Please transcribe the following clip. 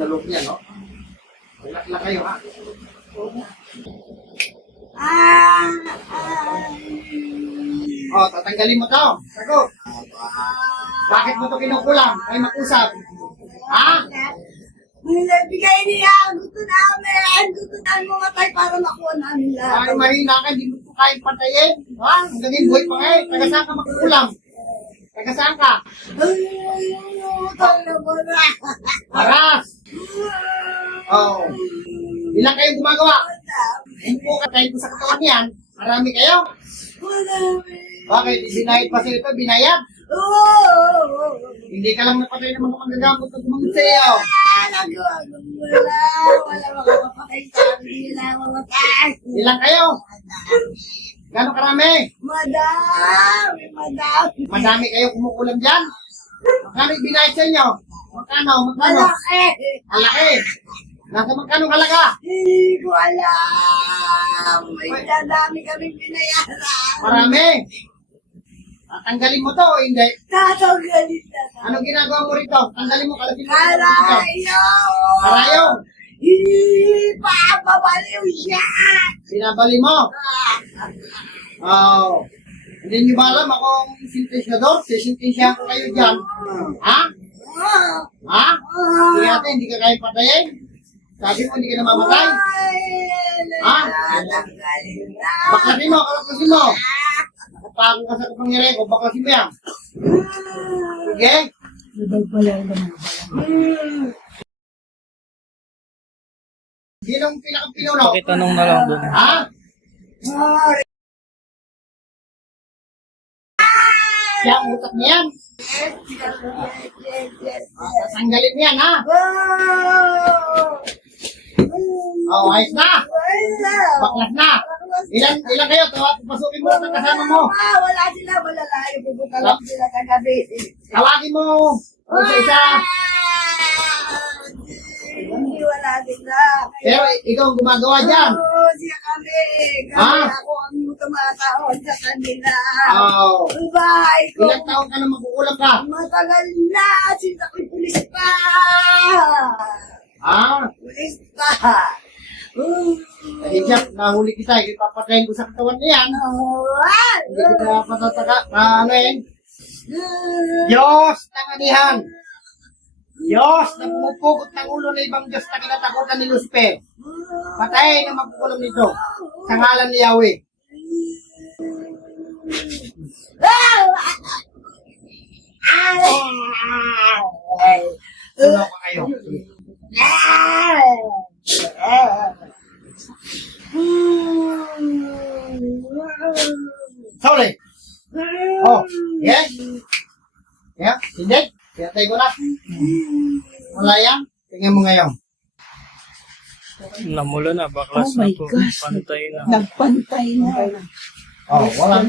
Sa loob niya, no? Relax lang kayo, ha? Oh, tatanggalin mo to. Sagot. Bakit mo to kinukulang? Ay mag-usap. Ha? Bigay niya, gusto namin. Gusto namin mamatay para makuha namin lahat. Ay, mahina ka, hindi mo to kayang patayin. Ha? Ang galing buhay pa kayo. Taga saan ka magkukulang? Taga saan ka? Paras! Oh. Ilang kayong gumagawa? Hindi po katayin ko sa katawan yan. Marami kayo? Bakit? Binayad pa sa ito? Binayad? Hindi ka lang napatay ng mga magagamot at mga sayo. Wala makakapatay sa amin. Wala mamatay. Ilang kayo? Gano'ng karami? Madami. Madami kayo kumukulam dyan? Magkano binayad sa inyo? Magkano? Malaki. Malaki. Nasa magkano halaga? Hindi ko alam. May dadami kaming binayaran. Marami. Tanggalin mo to o hindi? Tatanggalin na. Anong ginagawa mo rito? Tanggalin mo, kalapin mo. Karayo! Karayo. Ipapabaliw siya! Sinabali mo. Oh. Hindi nyo ba alam akong sintesyador? Sisintensyahan ko kayo dyan. Ha? Ha? Hindi natin, hindi ka kaya patayin? Sabi mo, hindi ka na mamatay? Ha? Tatanggalin na. Baklasin mo, kalapasin mo. Nakapagod ka sa kapangyarihan ko, baklasin mo yan. Sige? Sinong pinaka-pinuno? Pakitanong na lang doon. Ha? Siya ang utak niyan. Tanggalin mo yan, ha? Oh, ayos na. Baklas na. Ilan kayo? Pasukin mo ang kasama mo. Wala sila, malalayo. Pupunta lang sila kagabi. Tawagin mo. Isa. Hindi, wala sila. Pero ikaw ang gumagawa dyan. Oo, siya kami. Kami ako ang tumatahon sa kanila. Oh. Bye ko. Ilang taon ka na magkukulang ka? Matagal na. Since ako'y pulis pa. Ha? Pulis pa. Dahil siya, nahuli kita. Ipapatayin ko sa katawan niyan. Hindi kita patataka. Ano yan? Diyos ng anihan. Diyos na pumupugot ng ulo ng ibang Diyos na kinatakutan ni Lucifer. Patayin ang magkukulam nito. Sa ngalan ni Yahweh. Tunaw ka kayo. Sorry. Oh, yeah? Yeah? Hindi? Pinatay ko na. Wala yan? Tingnan mo ngayon. Namula na, baklas Oh na my po. gosh. Pantay na. Nagpantay na. Oh, wala na.